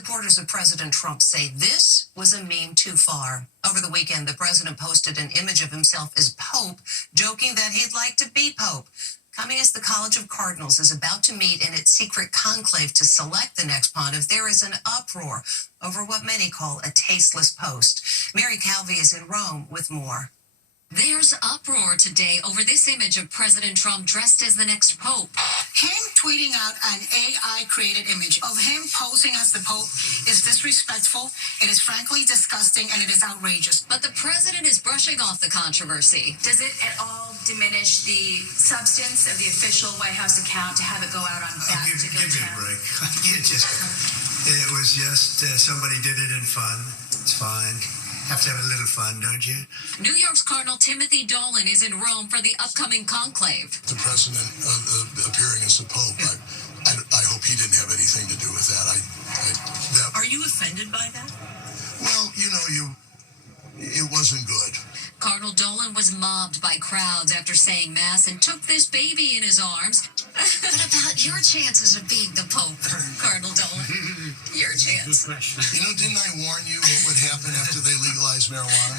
supporters of President Trump say this was a meme too far. Over the weekend, the president posted an image of himself as Pope, joking that he'd like to be Pope. Coming as the College of Cardinals is about to meet in its secret conclave to select the next pontiff, there is an uproar over what many call a tasteless post. Mary Calvi is in Rome with more. There's uproar today over this image of President Trump dressed as the next Pope. Him tweeting out an AI-created image of him posing as the Pope is disrespectful, it is frankly disgusting, and it is outrageous. But the president is brushing off the controversy. Does it at all diminish the substance of the official White House account to have it go out on that particular channel? Give me a break. It was just somebody did it in fun. It's fine. Have to have a little fun, don't you? New York's Cardinal Timothy Dolan is in Rome for the upcoming conclave. The president appearing as the Pope, I hope he didn't have anything to do with that. Are you offended by that? Well, it wasn't good. Cardinal Dolan was mobbed by crowds after saying Mass and took this baby in his arms. What about your chances of being the Pope, Cardinal Dolan? Your chance. Didn't I warn you what would happen after they legalized marijuana?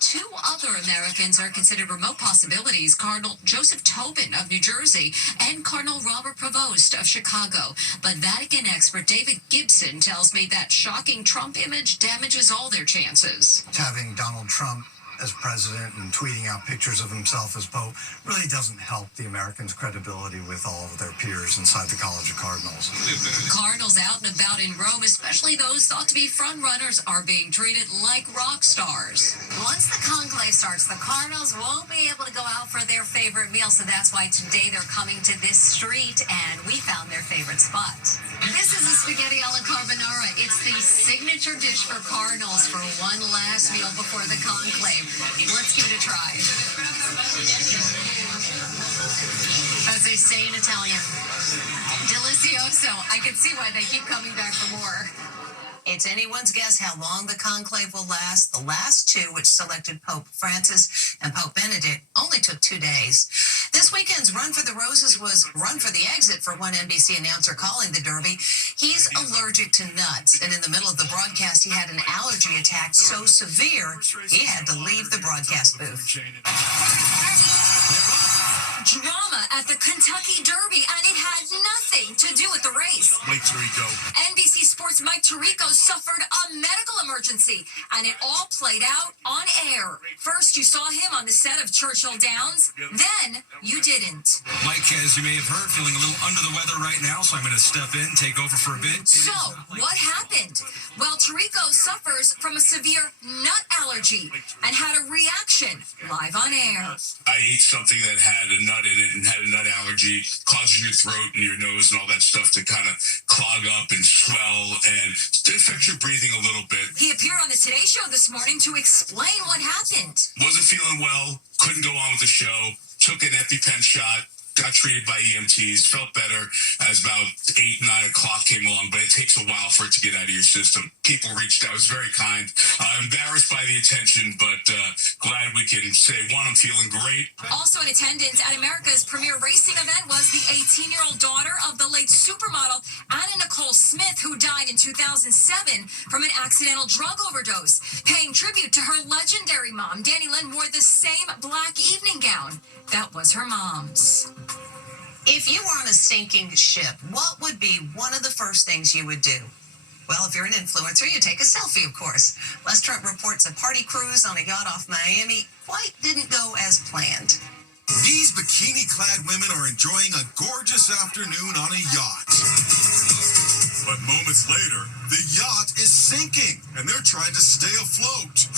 Two other Americans are considered remote possibilities, Cardinal Joseph Tobin of New Jersey and Cardinal Robert Prevost of Chicago. But Vatican expert David Gibson tells me that shocking Trump image damages all their chances. Having Donald Trump as president and tweeting out pictures of himself as Pope really doesn't help the Americans' credibility with all of their peers inside the College of Cardinals. Cardinals out and about in Rome, especially those thought to be frontrunners, are being treated like rock stars. Once the conclave starts, the Cardinals won't be able to go out for their favorite meal, so that's why today they're coming to this street, and we found their favorite spot. This is a spaghetti alla carbonara. It's the signature dish for Cardinals for one last meal before the conclave. Let's give it a try. As they say in Italian, delicioso. I can see why they keep coming back for more. It's anyone's guess how long the conclave will last. The last two, which selected Pope Francis and Pope Benedict, only took 2 days. This weekend's Run for the Roses was Run for the Exit for one NBC announcer calling the Derby. He's allergic to nuts, and in the middle of the broadcast, he had an allergy attack so severe, he had to leave the broadcast booth. Drama at the Kentucky Derby, and it had nothing to do with the race. Mike Tirico. NBC Sports' Mike Tirico suffered a medical emergency, and it all played out on air. First, you saw him on the set of Churchill Downs. Then, you didn't. Mike, as you may have heard, feeling a little under the weather right now, so I'm going to step in, take over for a bit. So, what happened? Well, Tirico suffers from a severe nut allergy and had a reaction live on air. I ate something that had a nut in it and had a nut allergy, causes your throat and your nose and all that stuff to kind of clog up and swell and affect your breathing a little bit. He appeared on the Today Show this morning to explain what happened. Wasn't feeling well, couldn't go on with the show, took an EpiPen shot, got treated by EMTs, felt better as about 8, 9 o'clock came along, but it takes a while for it to get out of your system. People reached out. It was very kind. Embarrassed by the attention, but glad we can say, one, I'm feeling great. Also in attendance at America's premier racing event was the 18-year-old daughter of the late supermodel Anna Nicole Smith, who died in 2007 from an accidental drug overdose. Paying tribute to her legendary mom, Danny Lynn wore the same black evening gown that was her mom's. If you were on a sinking ship, what would be one of the first things you would do? Well, if you're an influencer, you take a selfie, of course. Les Trent reports a party cruise on a yacht off Miami quite didn't go as planned. These bikini-clad women are enjoying a gorgeous afternoon on a yacht. But moments later, the yacht is sinking, and they're trying to stay afloat.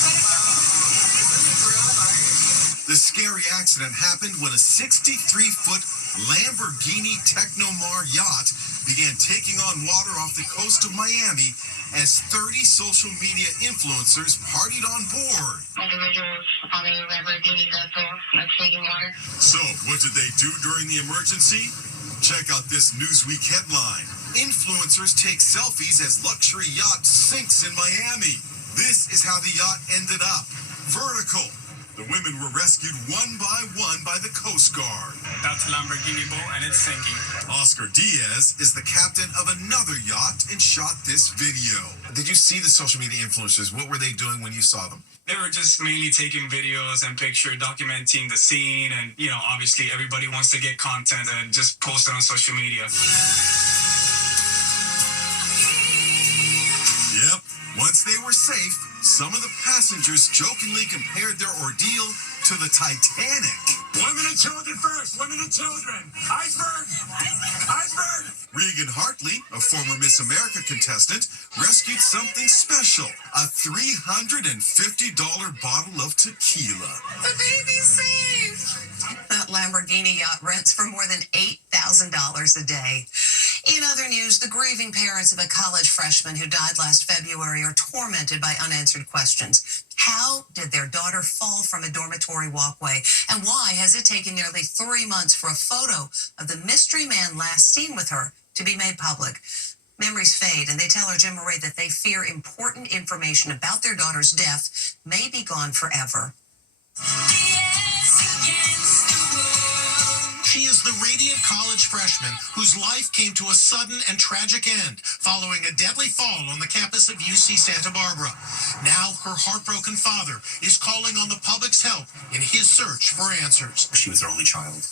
The scary accident happened when a 63-foot Lamborghini Technomar yacht began taking on water off the coast of Miami as 30 social media influencers partied on board. Individuals on the Lamborghini vessel are taking water. So, what did they do during the emergency? Check out this Newsweek headline. Influencers take selfies as luxury yacht sinks in Miami. This is how the yacht ended up. Vertical. The women were rescued one by the Coast Guard. That's a Lamborghini boat and it's sinking. Oscar Diaz is the captain of another yacht and shot this video. Did you see the social media influencers? What were they doing when you saw them? They were just mainly taking videos and pictures, documenting the scene, and obviously everybody wants to get content and just post it on social media. Yep. Once they were safe, some of the passengers jokingly compared their ordeal to the Titanic. Women and children first. Women and children. Iceberg. Iceberg. Regan Hartley, a former Miss America contestant, rescued something special, a $350 bottle of tequila. The baby's safe. That Lamborghini yacht rents for more than $8,000 a day. In other news, the grieving parents of a college freshman who died last February are tormented by unanswered questions. How did their daughter fall from a dormitory walkway? And why has it taken nearly 3 months for a photo of the mystery man last seen with her to be made public? Memories fade, and they tell our Jim Murray that they fear important information about their daughter's death may be gone forever. She is the radiant college freshman whose life came to a sudden and tragic end following a deadly fall on the campus of UC Santa Barbara. Now her heartbroken father is calling on the public's help in his search for answers. She was our only child.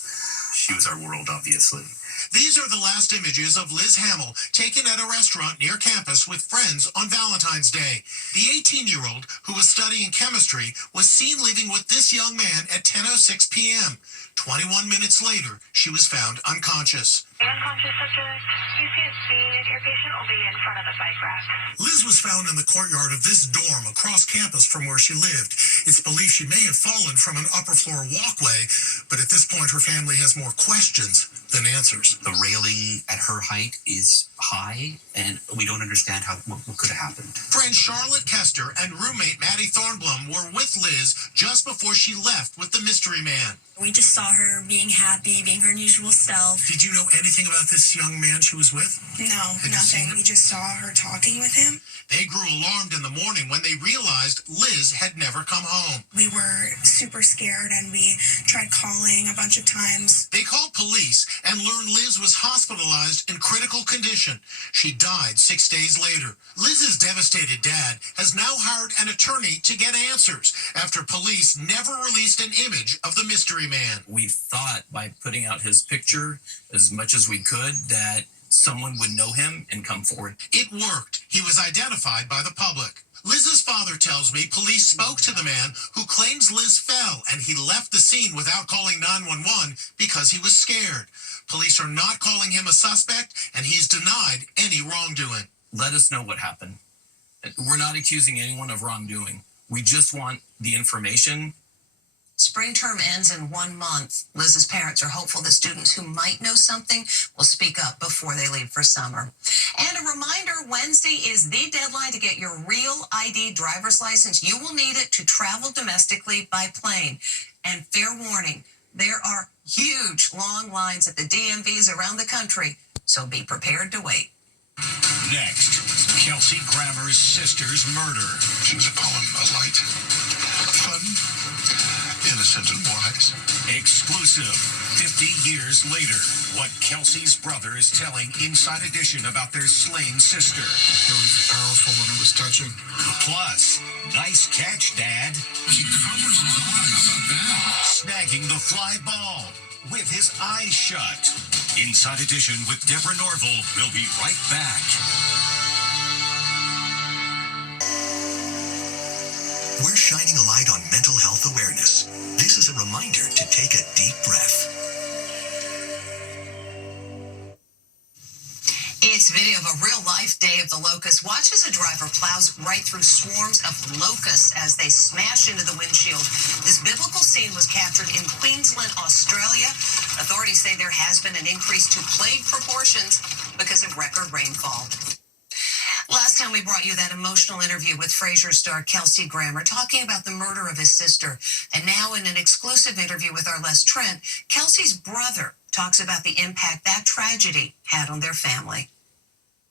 She was our world, obviously. These are the last images of Liz Hamill taken at a restaurant near campus with friends on Valentine's Day. The 18-year-old, who was studying chemistry, was seen leaving with this young man at 10:06 p.m. 21 minutes later, she was found unconscious. Unconscious subject. You can't see if your patient will be in front of the bike rack. Liz was found in the courtyard of this dorm across campus from where she lived. It's believed she may have fallen from an upper floor walkway, but at this point her family has more questions than answers. The railing at her height is high, and we don't understand what could have happened. Friend Charlotte Kester and roommate Maddie Thornblum were with Liz just before she left with the mystery man. We just saw her being happy, being her usual self. Did you know anything about this young man she was with? No, nothing. We just saw her talking with him. They grew alarmed in the morning when they realized Liz had never come home. We were super scared and we tried calling a bunch of times. They called police and learned Liz was hospitalized in critical condition. She died 6 days later. Liz's devastated dad has now hired an attorney to get answers after police never released an image of the mystery man. We thought by putting out his picture as much as we could that someone would know him and come forward. It worked. He was identified by the public. Liz's father tells me police spoke to the man who claims Liz fell and he left the scene without calling 911 because he was scared. Police are not calling him a suspect and he's denied any wrongdoing. Let us know what happened. We're not accusing anyone of wrongdoing. We just want the information. Spring term ends in 1 month. Liz's parents are hopeful that students who might know something will speak up before they leave for summer. And a reminder, Wednesday is the deadline to get your real ID driver's license. You will need it to travel domestically by plane. And fair warning, there are huge long lines at the DMVs around the country, so be prepared to wait. Next, Kelsey Grammer's sister's murder. She was a poem, a light, fun, innocent and wise. Exclusive. 50 years later, what Kelsey's brother is telling Inside Edition about their slain sister. It was powerful and it was touching. Plus, nice catch, Dad. He covers his eyes. How about that? Snagging the fly ball with his eyes shut. Inside Edition with Deborah Norville. We'll be right back. We're shining a light on mental health awareness. This is a reminder to take a deep breath. It's video of a real-life day of the locusts. Watch as a driver plows right through swarms of locusts as they smash into the windshield. This biblical scene was captured in Queensland, Australia. Authorities say there has been an increase to plague proportions because of record rainfall. Last time we brought you that emotional interview with Frasier star Kelsey Grammer talking about the murder of his sister. And now in an exclusive interview with our Les Trent, Kelsey's brother talks about the impact that tragedy had on their family.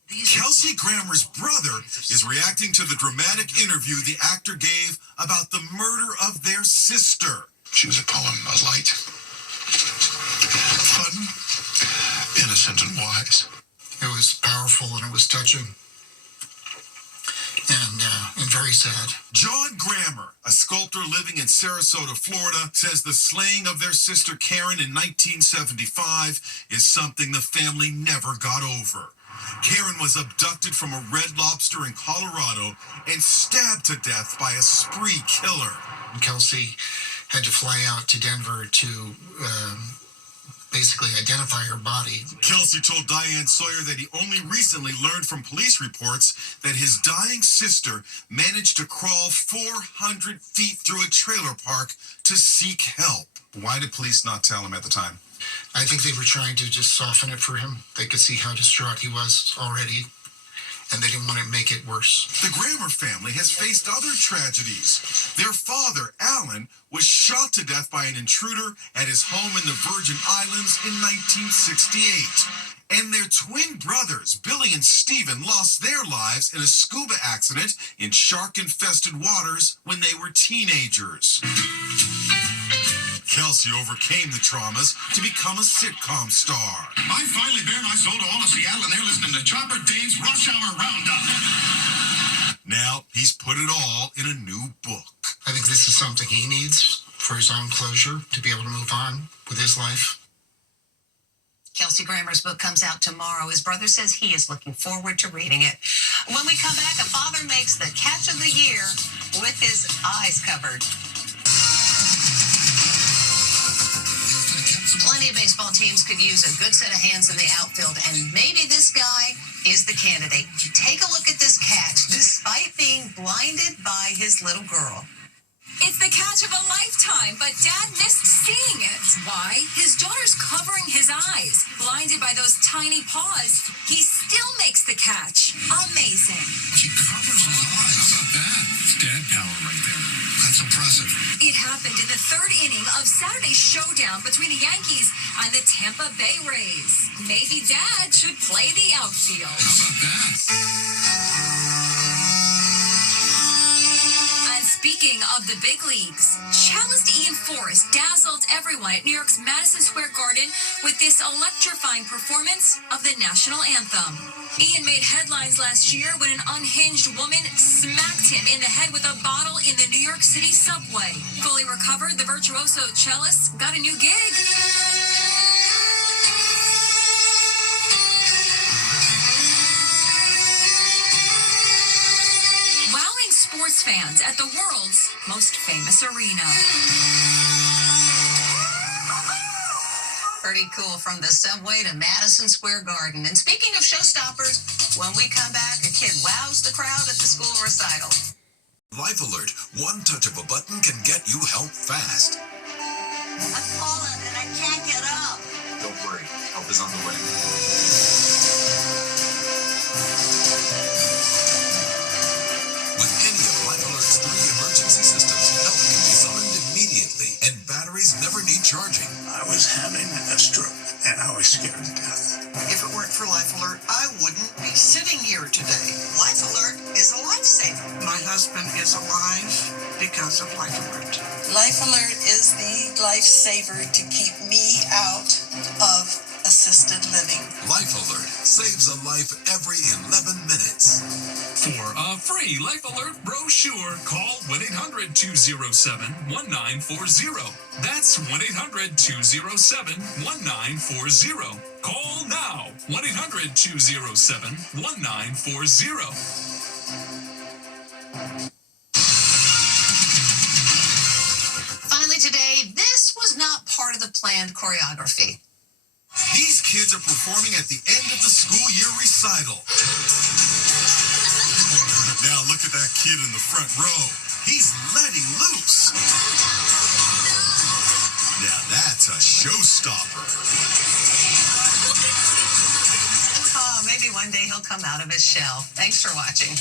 Kelsey Grammer's brother is reacting to the dramatic interview the actor gave about the murder of their sister. She was a poem, a light. Fun, innocent, and wise. It was powerful and it was touching. And very sad. John Grammer, a sculptor living in Sarasota, Florida, says the slaying of their sister Karen in 1975 is something the family never got over. Karen was abducted from a Red Lobster in Colorado and stabbed to death by a spree killer. Kelsey had to fly out to Denver to basically identify her body. Kelsey told Diane Sawyer that he only recently learned from police reports that his dying sister managed to crawl 400 feet through a trailer park to seek help. Why did police not tell him at the time? I think they were trying to just soften it for him. They could see how distraught he was already, and they didn't want to make it worse. The Grammer family has faced other tragedies. Their father, Alan, was shot to death by an intruder at his home in the Virgin Islands in 1968. And their twin brothers, Billy and Stephen, lost their lives in a scuba accident in shark-infested waters when they were teenagers. Kelsey overcame the traumas to become a sitcom star. I finally bare my soul to all of Seattle, and they're listening to Chopper Dave's Rush Hour Roundup. Now he's put it all in a new book. I think this is something he needs for his own closure, to be able to move on with his life. Kelsey Grammer's book comes out tomorrow. His brother says he is looking forward to reading it. When we come back, a father makes the catch of the year with his eyes covered. Plenty of baseball teams could use a good set of hands in the outfield, and maybe this guy is the candidate. Take a look at this catch, despite being blinded by his little girl. It's the catch of a lifetime, but Dad missed seeing it. Why? His daughter's covering his eyes. Blinded by those tiny paws, he still makes the catch. Amazing. She covers his eyes. How about that? It's dad power right there. That's impressive. It happened in the third inning of Saturday's showdown between the Yankees and the Tampa Bay Rays. Maybe Dad should play the outfield. How about that? And speaking of the big leagues, cellist Ian Forrest dazzled everyone at New York's Madison Square Garden with this electrifying performance of the national anthem. Ian made headlines last year when an unhinged woman smacked him in the head with a bottle in the New York City subway. Fully recovered, the virtuoso cellist got a new gig. Wowing sports fans at the world's most famous arena. Pretty cool, from the subway to Madison Square Garden. And speaking of showstoppers, when we come back, a kid wows the crowd at the school recital. Life Alert. One touch of a button can get you help fast. I've fallen and I can't get up. Don't worry. Help is on the way. With any of Life Alert's 3 emergency systems, help can be summoned immediately, and batteries never need charging. I was having a stroke, and I was scared to death. If it weren't for Life Alert, I wouldn't be sitting here today. Life Alert is a lifesaver. My husband is alive because of Life Alert. Life Alert is the lifesaver to keep me out of assisted living. Life Alert saves a life every 11 minutes. For a free Life Alert brochure, call 1-800-207-1940. That's 1-800-207-1940. Call now. 1-800-207-1940. Finally today, this was not part of the planned choreography. These kids are performing at the end of the school year recital. Now look at that kid in the front row. He's letting loose. Now that's a showstopper. Oh, maybe one day he'll come out of his shell. Thanks for watching.